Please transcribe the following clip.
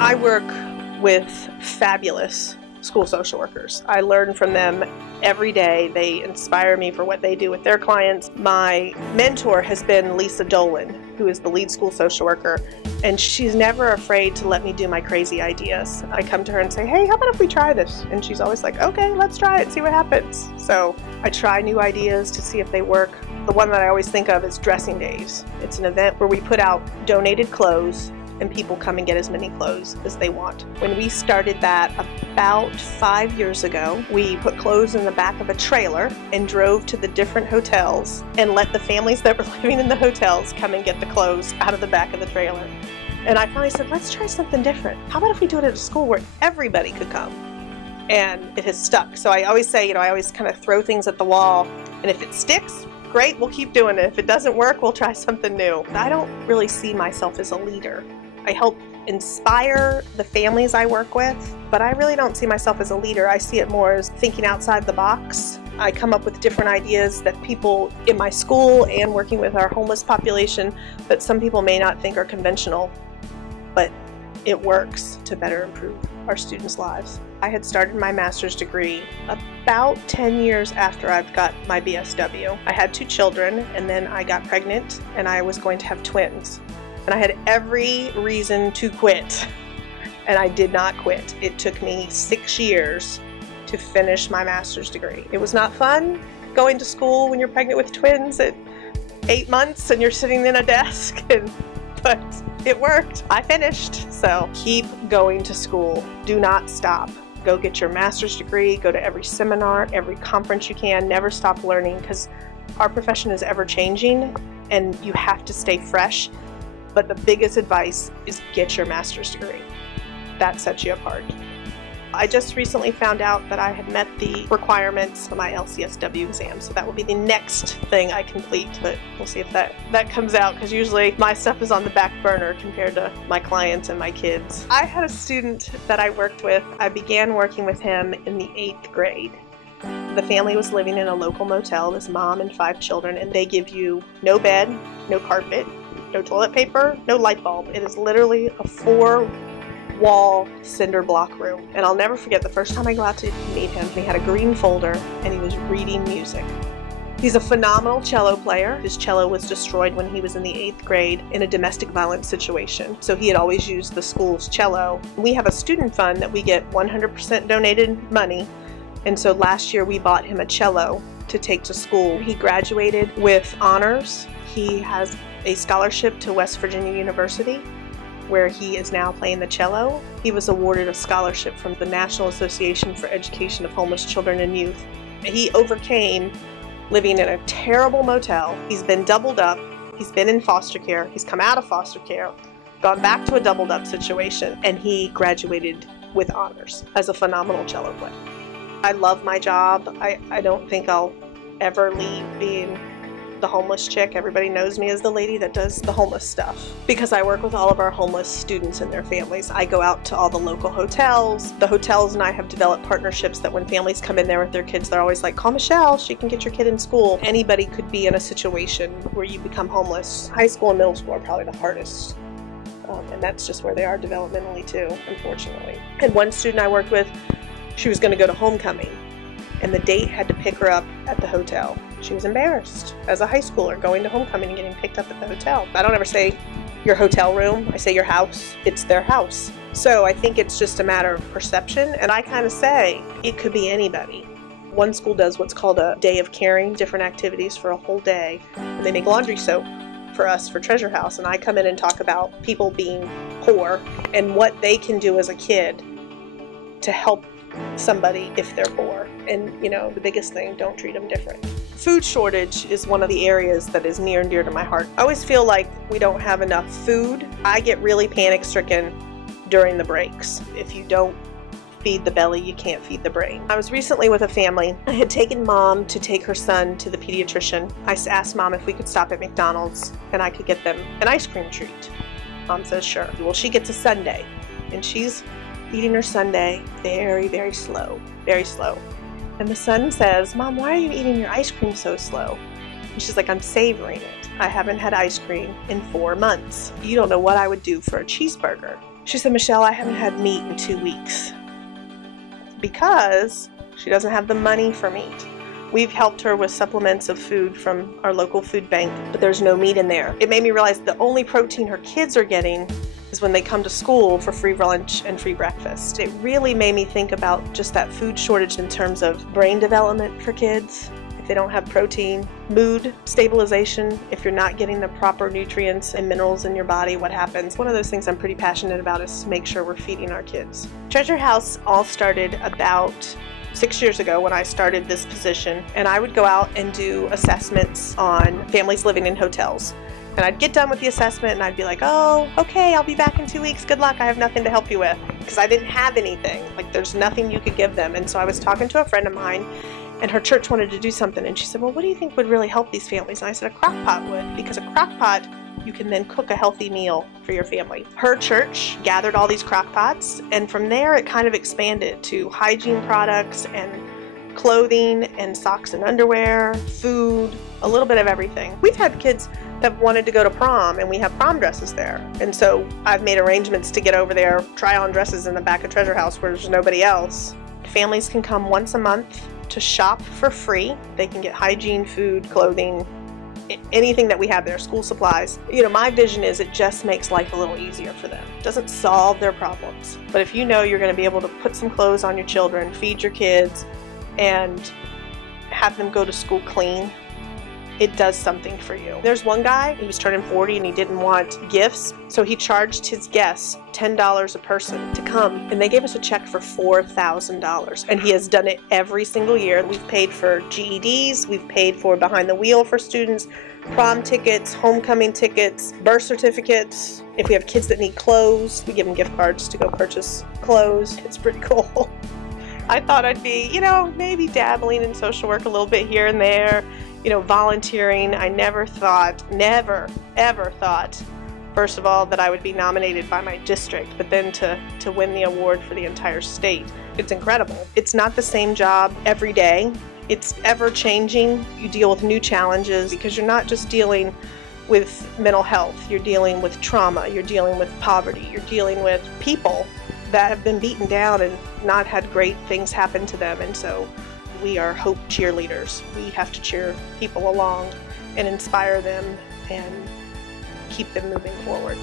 I work with fabulous school social workers. I learn from them every day. They inspire me for what they do with their clients. My mentor has been Lisa Dolan, who is the lead school social worker, and she's never afraid to let me do my crazy ideas. I come to her and say, hey, how about if we try this? And she's always like, okay, let's try it, see what happens. So I try new ideas to see if they work. The one that I always think of is dressing days. It's an event where we put out donated clothes and people come and get as many clothes as they want. When we started that about 5 years ago, we put clothes in the back of a trailer and drove to the different hotels and let the families that were living in the hotels come and get the clothes out of the back of the trailer. And I finally said, let's try something different. How about if we do it at a school where everybody could come? And it has stuck. So I always say, I always kind of throw things at the wall, and if it sticks, great, we'll keep doing it. If it doesn't work, we'll try something new. I don't really see myself as a leader. I help inspire the families I work with, but I really don't see myself as a leader. I see it more as thinking outside the box. I come up with different ideas that people in my school and working with our homeless population that some people may not think are conventional, but it works to better improve our students' lives. I had started my master's degree about 10 years after I've got my BSW. I had 2 children, and then I got pregnant and I was going to have twins. And I had every reason to quit, and I did not quit. It took me 6 years to finish my master's degree. It was not fun going to school when you're pregnant with twins at 8 months and you're sitting in a desk, but it worked. I finished. So keep going to school. Do not stop. Go get your master's degree, go to every seminar, every conference you can. Never stop learning, because our profession is ever changing and you have to stay fresh. But the biggest advice is get your master's degree. That sets you apart. I just recently found out that I had met the requirements for my LCSW exam, so that will be the next thing I complete, but we'll see if that comes out, because usually my stuff is on the back burner compared to my clients and my kids. I had a student that I worked with. I began working with him in the 8th grade. The family was living in a local motel, this mom and 5 children, and they give you no bed, no carpet, no toilet paper, no light bulb. It is literally a 4-wall cinder block room. And I'll never forget the first time I go out to meet him. He had a green folder and he was reading music. He's a phenomenal cello player. His cello was destroyed when he was in the 8th grade in a domestic violence situation. So he had always used the school's cello. We have a student fund that we get 100% donated money. And so last year we bought him a cello to take to school. He graduated with honors. He has a scholarship to West Virginia University, where he is now playing the cello. He was awarded a scholarship from the National Association for Education of Homeless Children and Youth. He overcame living in a terrible motel. He's been doubled up. He's been in foster care. He's come out of foster care, gone back to a doubled up situation, and he graduated with honors as a phenomenal cello player. I love my job. I don't think I'll ever leave being the homeless chick. Everybody knows me as the lady that does the homeless stuff, because I work with all of our homeless students and their families. I go out to all the local hotels. The hotels and I have developed partnerships that when families come in there with their kids, they're always like, call Michelle, she can get your kid in school. Anybody could be in a situation where you become homeless. High school and middle school are probably the hardest. And that's just where they are developmentally too, unfortunately. And one student I worked with, she was going to go to homecoming, and the date had to pick her up at the hotel. She was embarrassed as a high schooler going to homecoming and getting picked up at the hotel. I don't ever say your hotel room, I say your house. It's their house. So I think it's just a matter of perception, and I kind of say it could be anybody. One school does what's called a day of caring, different activities for a whole day. And they make laundry soap for us for Treasure House, and I come in and talk about people being poor and what they can do as a kid to help somebody if they're poor. And the biggest thing, don't treat them different. Food shortage is one of the areas that is near and dear to my heart. I always feel like we don't have enough food. I get really panic stricken during the breaks. If you don't feed the belly, you can't feed the brain. I was recently with a family. I had taken mom to take her son to the pediatrician. I asked mom if we could stop at McDonald's and I could get them an ice cream treat. Mom says sure. Well, she gets a sundae and she's eating her sundae very, very slow, very slow. And the son says, Mom, why are you eating your ice cream so slow? And she's like, I'm savoring it. I haven't had ice cream in 4 months. You don't know what I would do for a cheeseburger. She said, Michelle, I haven't had meat in 2 weeks because she doesn't have the money for meat. We've helped her with supplements of food from our local food bank, but there's no meat in there. It made me realize the only protein her kids are getting is when they come to school for free lunch and free breakfast. It really made me think about just that food shortage in terms of brain development for kids. If they don't have protein, mood stabilization, if you're not getting the proper nutrients and minerals in your body, what happens? One of those things I'm pretty passionate about is to make sure we're feeding our kids. Treasure House all started about 6 years ago when I started this position, and I would go out and do assessments on families living in hotels. And I'd get done with the assessment and I'd be like, oh, okay, I'll be back in 2 weeks. Good luck. I have nothing to help you with. Because I didn't have anything. Like, there's nothing you could give them. And so I was talking to a friend of mine, and her church wanted to do something. And she said, well, what do you think would really help these families? And I said, a crock pot would. Because a crock pot, you can then cook a healthy meal for your family. Her church gathered all these crock pots. And from there, it kind of expanded to hygiene products and clothing and socks and underwear, food, a little bit of everything. We've had kids that wanted to go to prom, and we have prom dresses there. And so I've made arrangements to get over there, try on dresses in the back of Treasure House where there's nobody else. Families can come once a month to shop for free. They can get hygiene, food, clothing, anything that we have there, school supplies. You know, my vision is it just makes life a little easier for them. It doesn't solve their problems. But if you know you're going to be able to put some clothes on your children, feed your kids, and have them go to school clean, it does something for you. There's one guy, he was turning 40 and he didn't want gifts, so he charged his guests $10 a person to come, and they gave us a check for $4,000. And he has done it every single year. We've paid for GEDs, we've paid for behind the wheel for students, prom tickets, homecoming tickets, birth certificates. If we have kids that need clothes, we give them gift cards to go purchase clothes. It's pretty cool. I thought I'd be, you know, maybe dabbling in social work a little bit here and there, you know, volunteering. I never ever thought, first of all, that I would be nominated by my district, but then to win the award for the entire state. It's incredible. It's not the same job every day. It's ever changing. You deal with new challenges because you're not just dealing with mental health. You're dealing with trauma. You're dealing with poverty. You're dealing with people that have been beaten down and not had great things happen to them. And so we are hope cheerleaders. We have to cheer people along and inspire them and keep them moving forward.